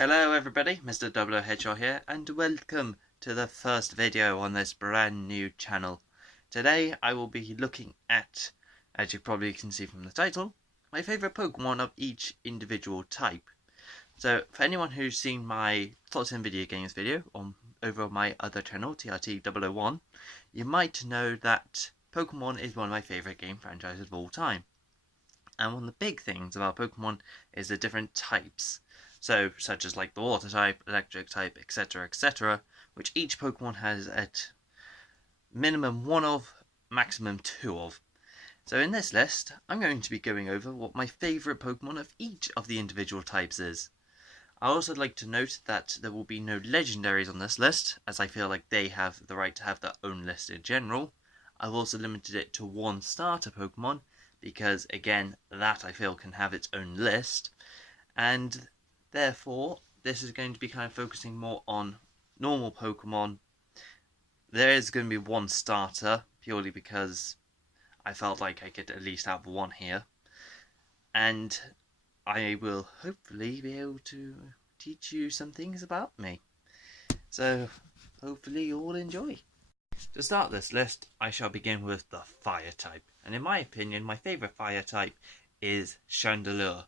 Hello everybody, Mr. Double Hedgehog here, and welcome to the first video on this brand new channel. Today I will be looking at, as you probably can see from the title, my favourite Pokemon of each individual type. So for anyone who's seen my Thoughts in Video Games video over on my other channel, TRT001, you might know that Pokemon is one of my favourite game franchises of all time. And one of the big things about Pokemon is the different types. So, such as like the water type, electric type, etc, etc, which each Pokemon has at minimum one of, maximum two of. So in this list, I'm going to be going over what my favourite Pokemon of each of the individual types is. I also like to note that there will be no legendaries on this list, as I feel like they have the right to have their own list in general. I've also limited it to one starter Pokemon, because again, that I feel can have its own list, and therefore, this is going to be kind of focusing more on normal Pokemon. There is going to be one starter, purely because I felt like I could at least have one here. And I will hopefully be able to teach you some things about me. So, hopefully you all enjoy. To start this list, I shall begin with the Fire type. And in my opinion, my favourite Fire type is Chandelure.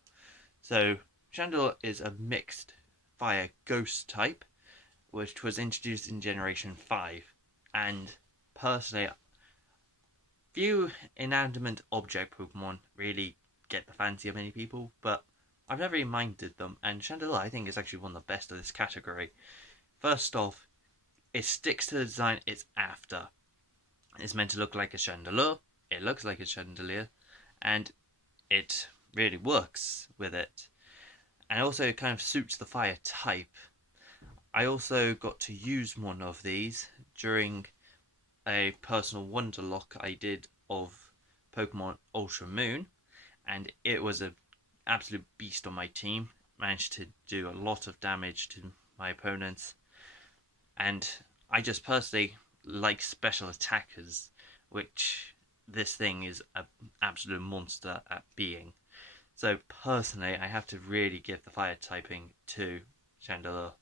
So, Chandelure is a mixed fire ghost type, which was introduced in Generation 5. And personally, few inanimate object Pokemon really get the fancy of many people, but I've never really minded them, and Chandelure I think is actually one of the best of this category. First off, it sticks to the design it's after. It's meant to look like a Chandelure, it looks like a Chandelier, and it really works with it. And also it kind of suits the fire type. I also got to use one of these during a personal Wonderlock I did of Pokemon Ultra Moon, and it was an absolute beast on my team. Managed to do a lot of damage to my opponents, and I just personally like special attackers, which this thing is an absolute monster at being. So personally, I have to really give the fire typing to Chandelure.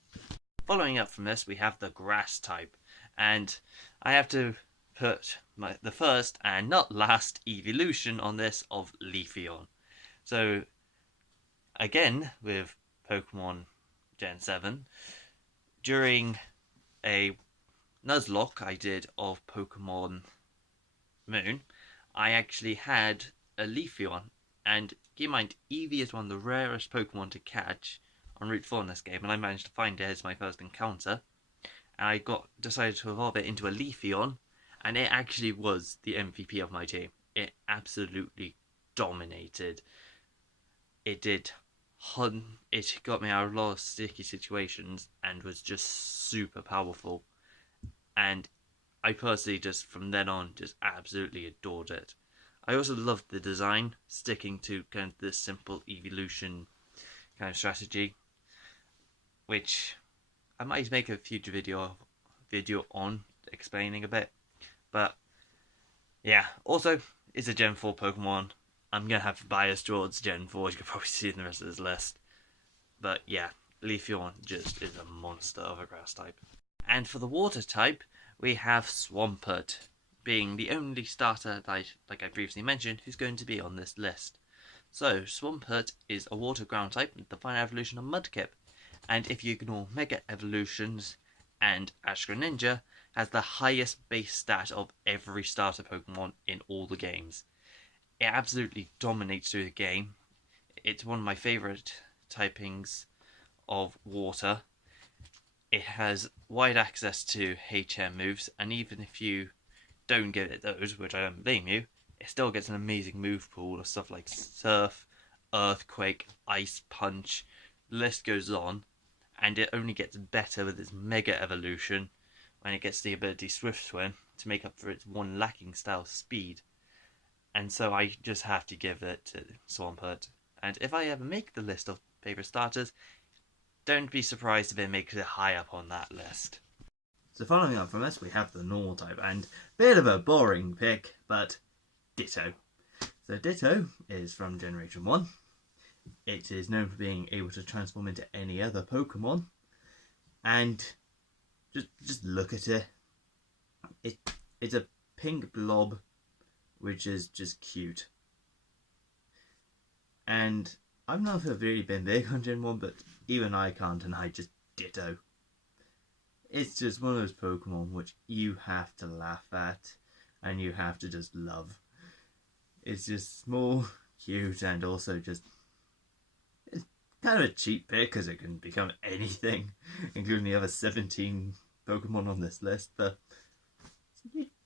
Following up from this, we have the grass type, and I have to put the first and not last evolution on this of Leafeon. So again, with Pokemon Gen 7, during a Nuzlocke I did of Pokemon Moon, I actually had a Leafeon, and keep in mind, Eevee is one of the rarest Pokemon to catch on Route 4 in this game, and I managed to find it as my first encounter. And I decided to evolve it into a Leafeon, and it actually was the MVP of my team. It absolutely dominated. It got me out of a lot of sticky situations and was just super powerful. And I personally just, from then on, just absolutely adored it. I also loved the design, sticking to kind of this simple evolution kind of strategy, which I might make a future video on explaining a bit. But yeah, also it's a Gen 4 Pokemon. I'm gonna have bias towards Gen 4, as you can probably see in the rest of this list. But yeah, Leafeon just is a monster of a grass type. And for the water type, we have Swampert, being the only starter, like I previously mentioned, who's going to be on this list. So, Swampert is a water ground type with the final evolution of Mudkip, and if you ignore Mega Evolutions and Ash Greninja, has the highest base stat of every starter Pokemon in all the games. It absolutely dominates through the game. It's one of my favourite typings of water. It has wide access to HM moves, and even if you don't give it those, which I don't blame you, it still gets an amazing move pool of stuff like Surf, Earthquake, Ice Punch, the list goes on, and it only gets better with its Mega Evolution when it gets the ability Swift Swim to make up for its one lacking style Speed. And so I just have to give it to Swampert. And if I ever make the list of favourite starters, don't be surprised if it makes it high up on that list. So following up from this, we have the normal type, and bit of a boring pick, but Ditto. So Ditto is from Generation 1. It is known for being able to transform into any other Pokemon, and just look at it. It's a pink blob, which is just cute. And I've never really been big on Gen 1, but even I can't deny just ditto. It's just one of those Pokemon which you have to laugh at and you have to just love. It's just small, cute, and also just... it's kind of a cheap pick because it can become anything, including the other 17 Pokemon on this list, but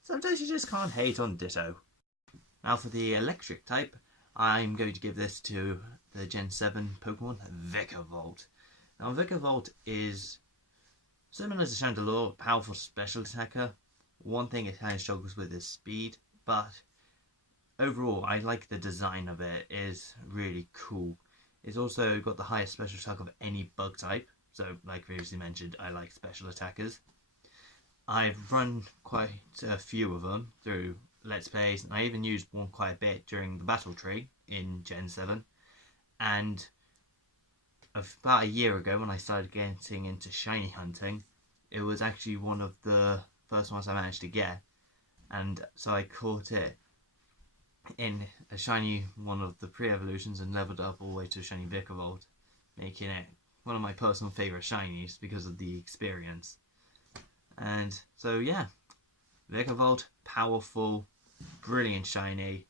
sometimes you just can't hate on Ditto. Now for the electric type, I'm going to give this to the Gen 7 Pokemon, Vikavolt. Now Vikavolt is similar to Chandelure, a powerful special attacker. One thing it kind of struggles with is speed, but overall I like the design of it. It is really cool. It's also got the highest special attack of any bug type, so like previously mentioned, I like special attackers. I've run quite a few of them through Let's Plays, and I even used one quite a bit during the Battle Tree in Gen 7. And about a year ago, when I started getting into shiny hunting, it was actually one of the first ones I managed to get, and so I caught it in a shiny one of the pre-evolutions and leveled up all the way to shiny Vikavolt, making it one of my personal favourite shinies because of the experience. And so yeah, Vikavolt, powerful, brilliant shiny.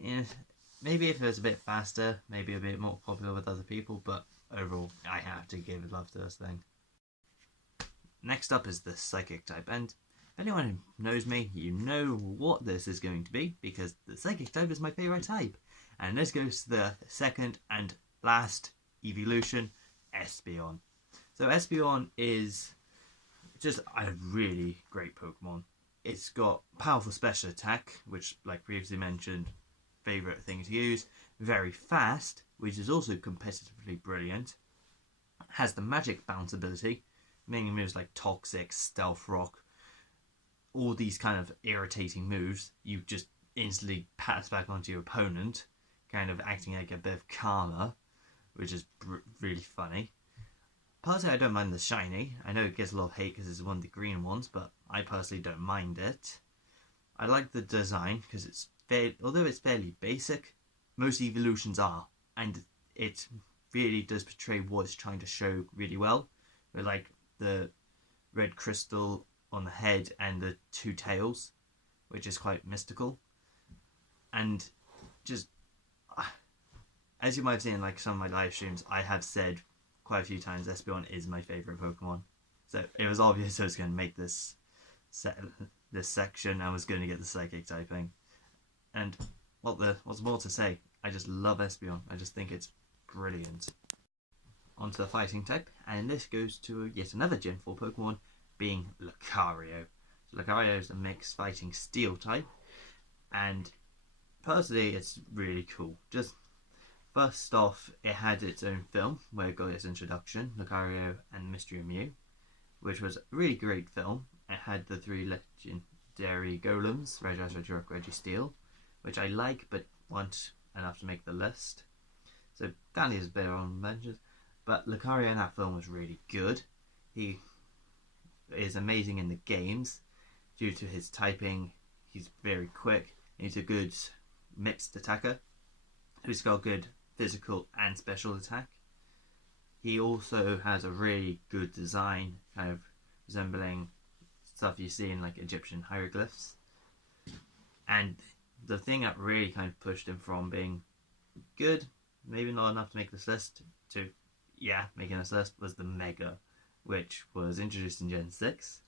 Yeah, maybe if it was a bit faster, maybe a bit more popular with other people, but overall I have to give love to this thing. Next up is the Psychic type, and if anyone who knows me, you know what this is going to be, because the Psychic type is my favourite type. And this goes to the second and last evolution, Espeon. So Espeon is just a really great Pokemon. It's got powerful special attack, which, like previously mentioned, favourite thing to use. Very fast, which is also competitively brilliant. Has the magic bounce ability, meaning moves like Toxic, Stealth Rock, all these kind of irritating moves you just instantly pass back onto your opponent, kind of acting like a bit of karma, which is really funny. Personally, I don't mind the shiny. I know it gets a lot of hate because it's one of the green ones, but I personally don't mind it. I like the design because it's although it's fairly basic, most evolutions are, and it really does portray what it's trying to show really well, with like the red crystal on the head and the two tails, which is quite mystical. And just as you might have seen in like some of my live streams, I have said quite a few times Espeon is my favourite Pokemon. So it was obvious I was going to make this section. I was going to get the Psychic typing. And what's more to say, I just love Espeon. I just think it's brilliant. Onto the Fighting type, and this goes to yet another Gen 4 Pokemon, being Lucario. So Lucario is a mixed fighting steel type, and personally it's really cool. Just first off, it had its own film where it got its introduction, Lucario and Mystery of Mew, which was a really great film. It had the three legendary golems, Regice, Regirock, Registeel, which I like but want enough to make the list. So Danny is a bit on mentions, but Lucario in that film was really good. He is amazing in the games due to his typing. He's very quick, and he's a good mixed attacker who's got good physical and special attack. He also has a really good design, kind of resembling stuff you see in like Egyptian hieroglyphs. And the thing that really kind of pushed him from being good, maybe not enough to make this list, to yeah, making this list, was the Mega, which was introduced in Gen 6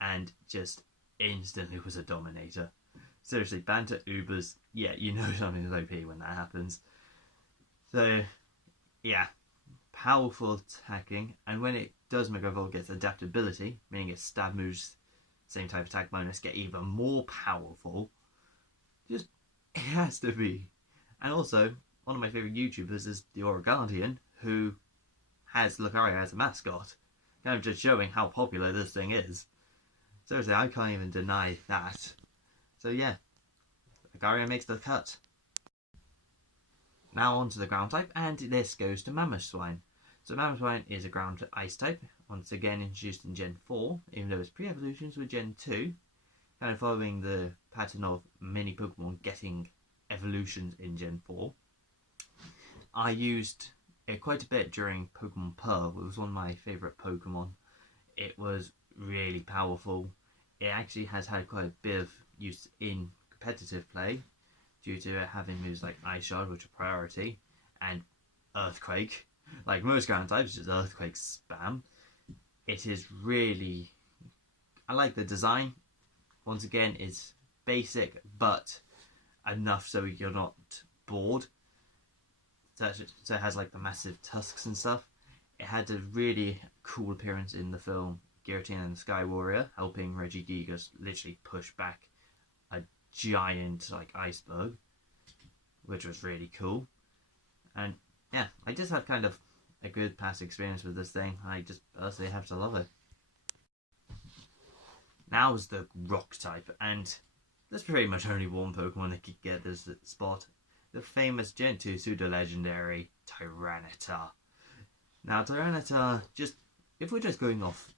and just instantly was a dominator. Seriously, Banter Ubers, yeah, you know something's OP when that happens. So, yeah, powerful attacking, and when it does Mega Evolve, gets adaptability, meaning its stab moves, same type attack bonus, get even more powerful. Just, it has to be. And also, one of my favourite YouTubers is the Aura Guardian, who has Lucario as a mascot, kind of just showing how popular this thing is. Seriously, I can't even deny that. So yeah, Lucario makes the cut. Now onto the ground type, and this goes to Mamoswine. So Mamoswine is a ground ice type, once again introduced in Gen 4, even though it's pre-evolutions with Gen 2, kind of following the pattern of many Pokemon getting evolutions in Gen 4. I used it quite a bit during Pokemon Pearl. It was one of my favourite Pokemon. It was really powerful. It actually has had quite a bit of use in competitive play due to it having moves like Ice Shard, which are priority, and Earthquake. Like most ground types, just Earthquake spam. It is really... I like the design. Once again, it's basic, but enough so you're not bored. So it has like the massive tusks and stuff. It had a really cool appearance in the film Giratina and the Sky Warrior, helping Regigigas literally push back a giant like iceberg, which was really cool. And yeah, I just had kind of a good past experience with this thing. I just personally have to love it. Now is the rock type, and there's pretty much only one Pokemon that could get this spot. The famous Gen 2 pseudo-legendary Tyranitar. Now Tyranitar, if we're just going off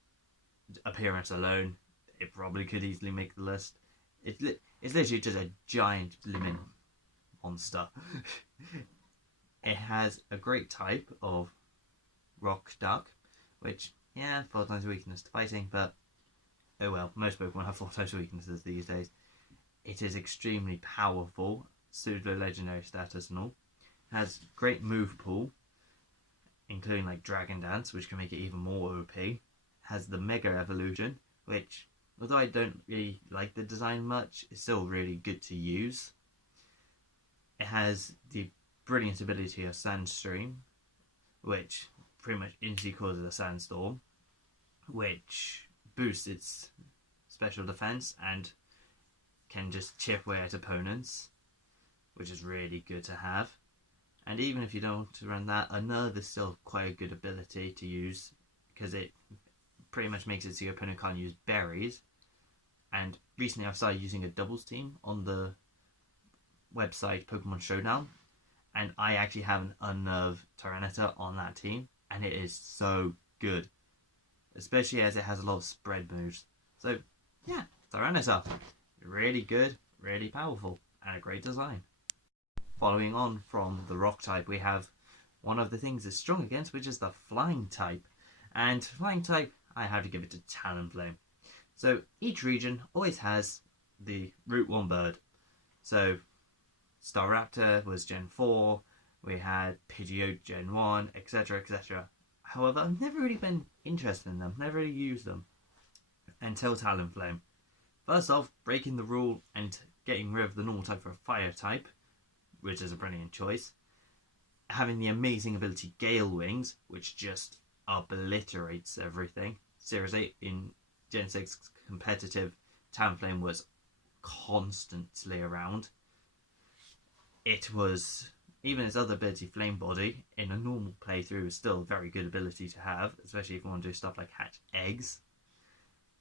appearance alone, it probably could easily make the list. It's literally just a giant blooming monster. It has a great type of Rock Duck, which, yeah, 4 times weakness to fighting, but oh well, most Pokemon have 4 times weaknesses these days. It is extremely powerful, pseudo-legendary status and all. Has great move pool, including like Dragon Dance, which can make it even more OP. Has the Mega Evolution, which, although I don't really like the design much, is still really good to use. It has the brilliant ability of Sandstream, which pretty much instantly causes a sandstorm, which boosts its special defense and can just chip away at opponents, which is really good to have. And even if you don't want to run that, a Nerve is still quite a good ability to use, because it pretty much makes it so your opponent can't use berries. And recently I've started using a doubles team on the website Pokemon Showdown, and I actually have an Unnerved Tyranitar on that team, and it is so good, especially as it has a lot of spread moves. So yeah, Tyranitar, really good, really powerful, and a great design. Following on from the rock type, we have one of the things it's strong against, which is the flying type. And flying type, I have to give it to Talonflame. So each region always has the Route 1 bird. So Staraptor was Gen 4, we had Pidgeot Gen 1, etc, etc. However, I've never really been interested in them, never really used them until Talonflame. First off, breaking the rule and getting rid of the normal type for a fire type, which is a brilliant choice. Having the amazing ability Gale Wings, which just obliterates everything. Series 8 in Gen 6 competitive, Talonflame was constantly around. It was, even its other ability, Flame Body, in a normal playthrough is still a very good ability to have, especially if you want to do stuff like hatch eggs.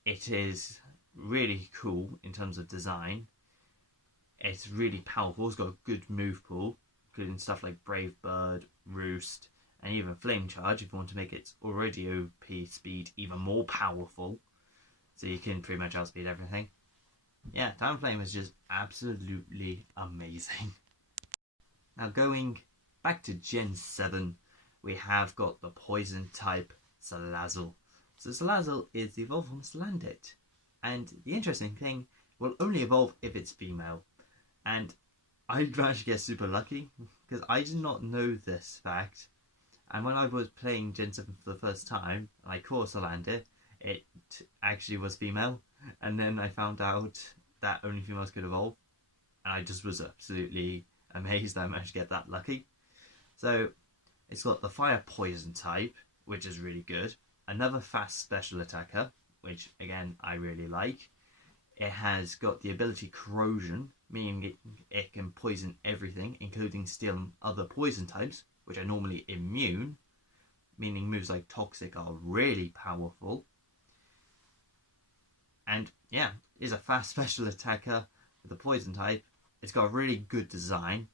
It is really cool in terms of design. It's really powerful. It's got a good move pool, including stuff like Brave Bird, Roost, and even Flame Charge if you want to make its already OP speed even more powerful, so you can pretty much outspeed everything. Yeah, Talonflame is just absolutely amazing. Now going back to Gen 7, we have got the poison type Salazzle. So Salazzle is the evolved from Salandit, and the interesting thing, will only evolve if it's female. And I managed to get super lucky, because I did not know this fact. And when I was playing Gen 7 for the first time, and I caught Salandit, it actually was female. And then I found out that only females could evolve. And I just was absolutely amazed that I managed to get that lucky. So it's got the fire poison type, which is really good. Another fast special attacker, which again I really like. It has got the ability Corrosion, meaning it can poison everything, including steel and other poison types, which are normally immune, meaning moves like Toxic are really powerful. And yeah, is a fast special attacker with a poison type. It's got a really good design,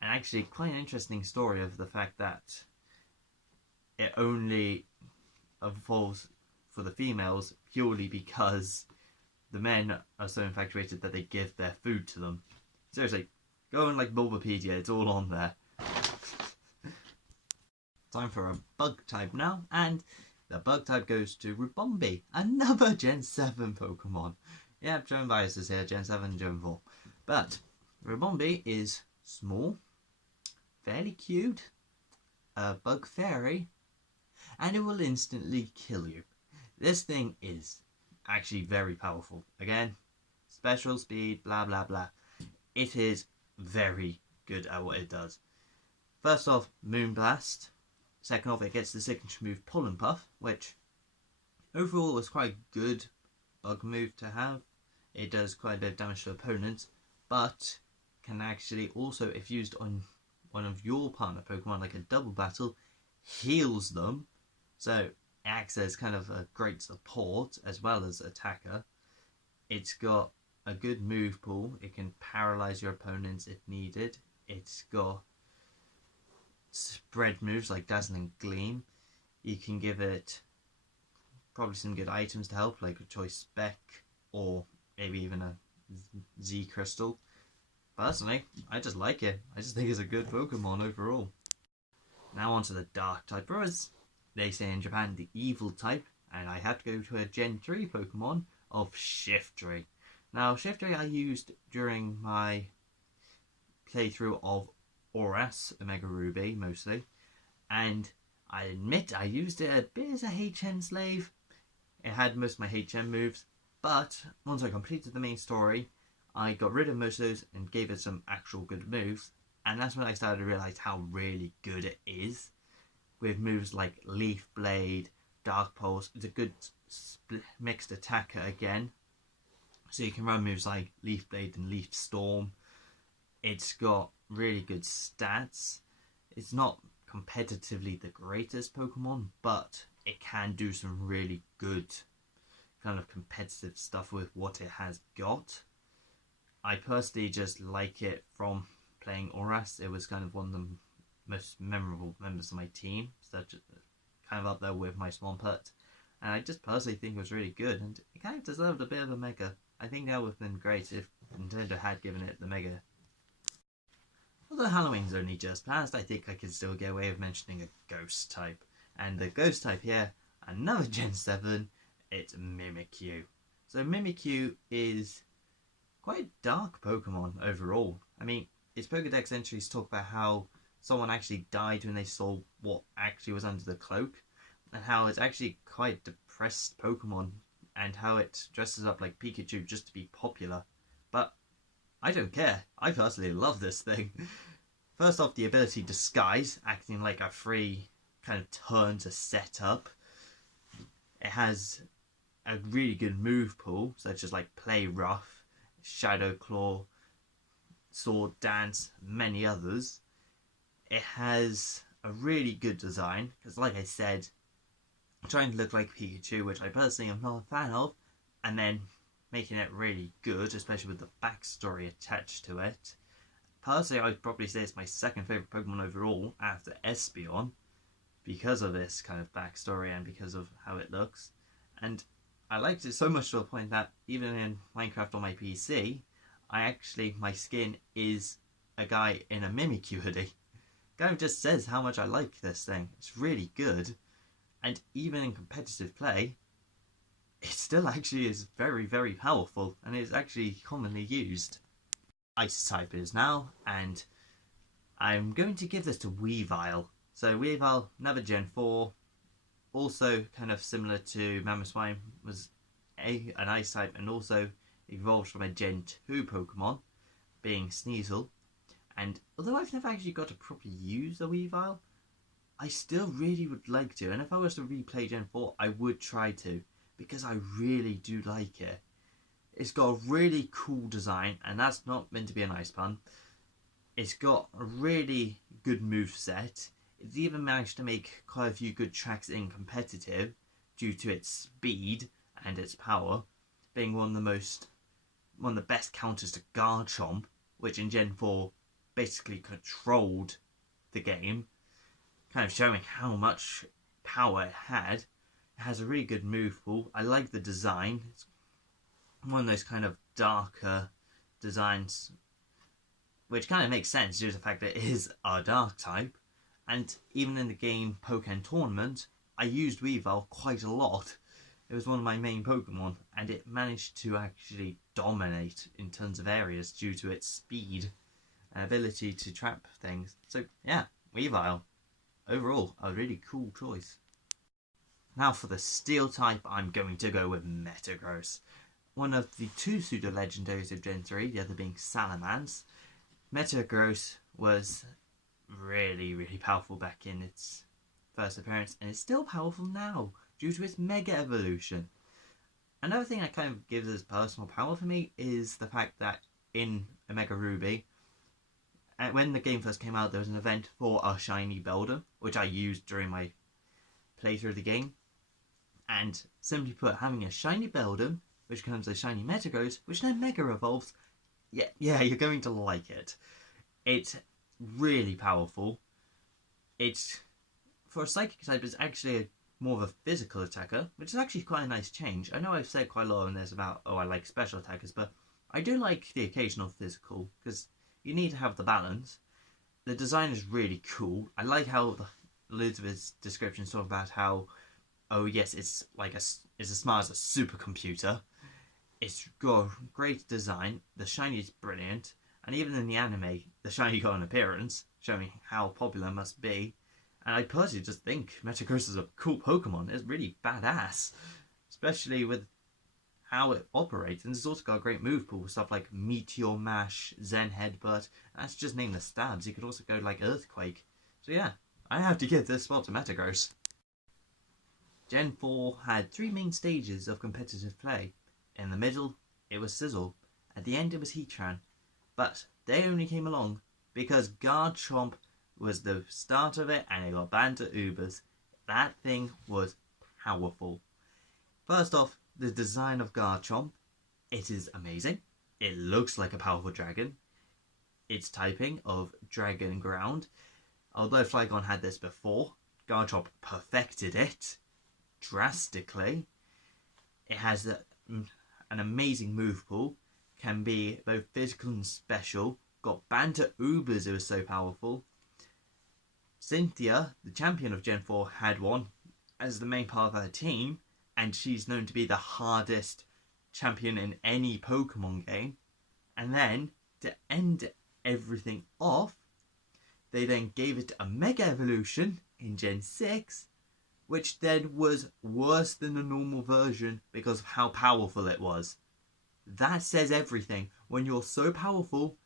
And actually quite an interesting story of the fact that it only evolves for the females purely because the men are so infatuated that they give their food to them. Seriously, go on like Bulbapedia, it's all on there. Time for a bug type now, and the bug type goes to Ribombee, another Gen 7 Pokemon. Yeah, German biases here, Gen 7, Gen 4. But Ribombee is small, fairly cute, a bug fairy, and it will instantly kill you. This thing is actually very powerful. Again, special speed, blah blah blah. It is very good at what it does. First off, Moonblast. Second off, it gets the signature move Pollen Puff, which overall is quite a good bug move to have. It does quite a bit of damage to opponents, but can actually also, if used on one of your partner Pokemon, like a double battle, heals them. So it acts as kind of a great support as well as attacker. It's got a good move pool. It can paralyze your opponents if needed. It's got spread moves like Dazzling Gleam. You can give it probably some good items to help, like a Choice Spec or maybe even a Z Crystal. Personally, I just like it. I just think it's a good Pokemon overall. Now onto the Dark type, or as they say in Japan, the Evil type, and I have to go to a Gen 3 Pokemon of Shiftry. Now, Shiftry I used during my playthrough of Oras, Omega Ruby, mostly, and I admit I used it a bit as a HM slave. It had most of my HM moves, but once I completed the main story, I got rid of most of those and gave it some actual good moves, and that's when I started to realise how really good it is. With moves like Leaf Blade, Dark Pulse, it's a good mixed attacker again. So you can run moves like Leaf Blade and Leaf Storm. It's got really good stats. It's not competitively the greatest Pokemon, but it can do some really good kind of competitive stuff with what it has got. I personally just like it from playing Oras. It was kind of one of the most memorable members of my team, such kind of up there with my Swampert, and I just personally think it was really good, and it kind of deserved a bit of a Mega. I think that would have been great if Nintendo had given it the Mega. Although Halloween's only just passed, I think I could still get away with mentioning a Ghost type, and the Ghost type here, another Gen 7, it's Mimikyu. So Mimikyu is quite a dark Pokemon overall. I mean, its Pokedex entries talk about how someone actually died when they saw what actually was under the cloak, and how it's actually quite a depressed Pokemon, and how it dresses up like Pikachu just to be popular. But I don't care. I personally love this thing. First off, the ability Disguise, acting like a free kind of turn to set up. It has a really good move pool, such as like Play Rough, Shadow Claw, Sword Dance, many others. It has a really good design, because like I said, trying to look like Pikachu, which I personally am not a fan of, and then making it really good, especially with the backstory attached to it. Personally, I'd probably say it's my second favourite Pokemon overall after Espeon, because of this kind of backstory and because of how it looks. And I liked it so much to a point that even in Minecraft on my PC, my skin is a guy in a Mimikyu hoodie. Kind of just says how much I like this thing. It's really good, and even in competitive play, it still actually is very, very powerful, and is actually commonly used. Ice type is now, and I'm going to give this to Weavile. So Weavile, another Gen 4, also kind of similar to Mamoswine, was an ice type and also evolved from a Gen 2 Pokemon, being Sneasel. And although I've never actually got to properly use a Weavile, I still really would like to, and if I was to replay Gen 4, I would try to, because I really do like it. It's got a really cool design, and that's not meant to be a nice pun. It's got a really good moveset. It's even managed to make quite a few good tracks in competitive due to its speed and its power, being one of the best counters to Garchomp, which in Gen 4 basically controlled the game, kind of showing how much power it had. It has a really good move pool. I like the design. It's one of those kind of darker designs, which kind of makes sense due to the fact that it is a dark type. And even in the game Pokémon Tournament, I used Weavile quite a lot. It was one of my main Pokemon, and it managed to actually dominate in tons of areas due to its speed and ability to trap things. So yeah, Weavile, overall, a really cool choice. Now for the Steel type, I'm going to go with Metagross. One of the two pseudo-legendaries of Gen 3, the other being Salamence. Metagross was really powerful back in its first appearance, and it's still powerful now due to its Mega Evolution. Another thing that kind of gives its personal power for me is the fact that in Omega Ruby, when the game first came out, there was an event for a shiny Beldum, which I used during my playthrough of the game. And simply put, having a shiny Beldum, which becomes a shiny Metagross, which then Mega Evolves, yeah, you're going to like it. It's really powerful. It's, for a Psychic type, it's actually more of a physical attacker, which is actually quite a nice change. I know I've said quite a lot on this about, oh, I like special attackers, but I do like the occasional physical, because you need to have the balance. The design is really cool. I like how loads of its descriptions talk about how, oh yes, it's as smart as a supercomputer. It's got a great design. The shiny is brilliant, and even in the anime, the shiny got an appearance, showing how popular it must be. And I personally just think Metagross is a cool Pokemon. It's really badass, especially with how it operates. And it's also got a great move pool with stuff like Meteor Mash, Zen Headbutt. That's just name the stabs. You could also go like Earthquake. So yeah, I have to give this spot to Metagross. Gen 4 had 3 main stages of competitive play. In the middle, it was Sizzle. At the end, it was Heatran. But they only came along because Garchomp was the start of it, and it got banned to Ubers. That thing was powerful. First off, the design of Garchomp, it is amazing. It looks like a powerful dragon. Its typing of Dragon Ground, although Flygon had this before, Garchomp perfected it drastically. It has an amazing move pool, can be both physical and special. Got banned to Ubers, it was so powerful. Cynthia, the champion of Gen 4, had one as the main part of her team, and she's known to be the hardest champion in any Pokemon game. And then, to end everything off, they then gave it a Mega Evolution in Gen 6, which then was worse than the normal version because of how powerful it was. That says everything. When you're so powerful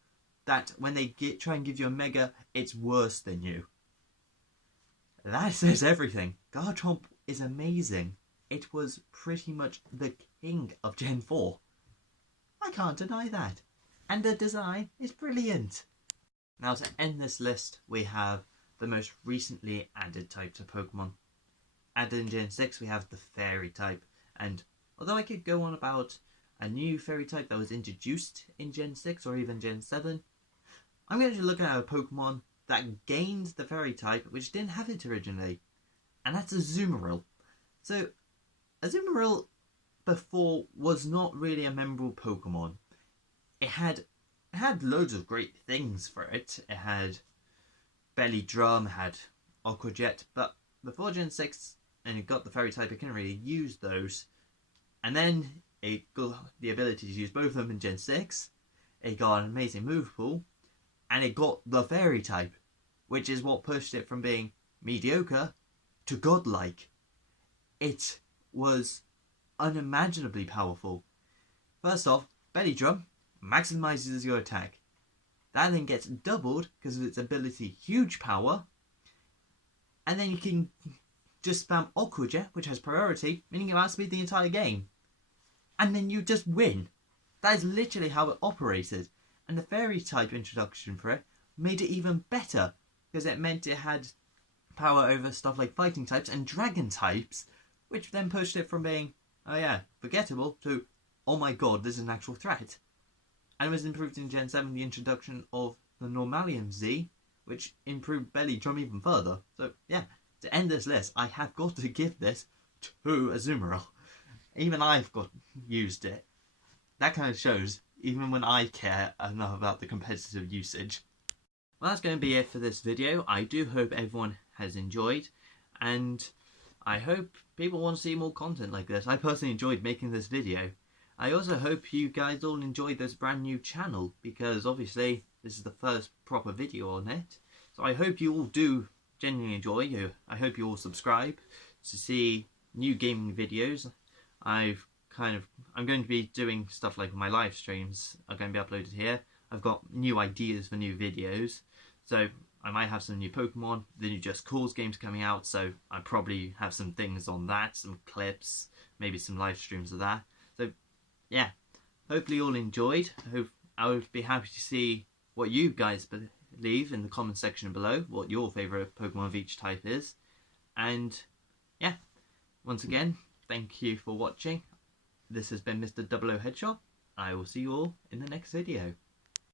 that when they try and give you a Mega, it's worse than you. That says everything. Garchomp is amazing. It was pretty much the king of Gen 4. I can't deny that. And the design is brilliant. Now to end this list, we have the most recently added type to Pokemon. Added in Gen 6, we have the Fairy type. And although I could go on about a new Fairy type that was introduced in Gen 6 or even Gen 7, I'm going to look at a Pokemon that gained the Fairy type, which didn't have it originally. And that's Azumarill. So, Azumarill before was not really a memorable Pokemon. It had loads of great things for it. It had Belly Drum, had Aqua Jet, but before Gen 6 and it got the Fairy type, it couldn't really use those. And then it got the ability to use both of them in Gen 6. It got an amazing move pool, and it got the Fairy type, which is what pushed it from being mediocre to godlike. It was unimaginably powerful. First off, Belly Drum maximizes your attack. That then gets doubled because of its ability Huge Power. And then you can just spam Aqua Jet, which has priority, meaning you outspeed the entire game. And then you just win. That is literally how it operated. And the Fairy type introduction for it made it even better, because it meant it had power over stuff like fighting types and dragon types, which then pushed it from being, oh yeah, forgettable, to, oh my god, this is an actual threat. And it was improved in Gen 7, the introduction of the Normalium Z, which improved Belly Drum even further. So yeah, to end this list, I have got to give this to Azumarill. Even I've got used it. That kind of shows, even when I care enough about the competitive usage. Well, that's going to be it for this video. I do hope everyone has enjoyed, and I hope people want to see more content like this. I personally enjoyed making this video. I also hope you guys all enjoyed this brand new channel, because obviously this is the first proper video on it. So I hope you all do genuinely enjoy. I hope you all subscribe to see new gaming videos. I'm going to be doing stuff like my live streams are going to be uploaded here. I've got new ideas for new videos, so I might have some new Pokemon, the new Just Cause games coming out, so I probably have some things on that, some clips, maybe some live streams of that. So yeah, hopefully you all enjoyed. I would be happy to see what you guys believe in the comment section below, what your favourite Pokemon of each type is. And yeah, once again, thank you for watching. This has been Mr. 00 Headshot. I will see you all in the next video.